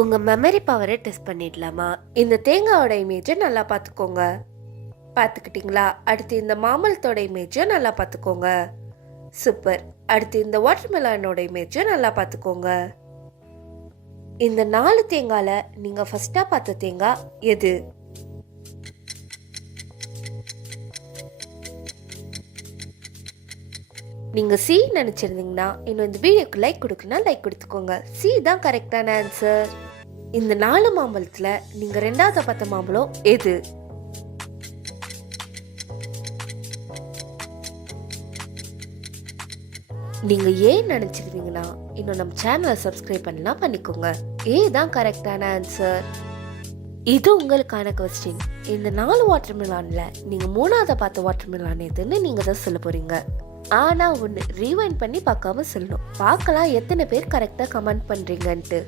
உங்க மெமரி பவரை டெஸ்ட் பண்ணிடலாமா? இந்த தேங்காயோட இமேஜை நல்லா பார்த்துக்கோங்க. பார்த்துக்கிட்டீங்களா? அடுத்து இந்த மாம்பழத்தோட இமேஜை நல்லா பார்த்துக்கோங்க. சூப்பர். அடுத்து இந்த வாட்டர்மெலனோட இமேஜை நல்லா பார்த்துக்கோங்க. இந்த 4 தேங்கால நீங்க ஃபர்ஸ்டா பார்த்த தேங்காய் எது? நீங்க சி நினைச்சிருந்தீங்கன்னா இன்னும் இந்த வீடியோக்கு லைக் கொடுக்கணும், லைக் கொடுத்துக்கோங்க. சி தான் கரெக்டான ஆன்சர். இந்த 4 மாம்பழத்துல நீங்க 2வது பார்த்த மாம்பழம் எது? நீங்க ஏன் நினைச்சிருந்தீங்கன்னா இன்னும் நம்ம சேனலை சப்ஸ்கிரைப் பண்ணலாம், பண்ணிக்கோங்க. ஏ தான் கரெக்டான ஆன்சர். இது உங்களுக்கான கொஸ்டின். இந்த 4 வாட்டர்மெலான்ல நீங்க 3வது பார்த்த வாட்டர்மெலான் எதுன்னு நீங்க தான் சொல்ல போறீங்க. ஆனா ஒன்று ரீவைண்ட் பண்ணி பார்க்காம சொல்லணும். பார்க்கலாம் எத்தனை பேர் கரெக்டாக கமெண்ட் பண்ணுறீங்கன்ட்டு.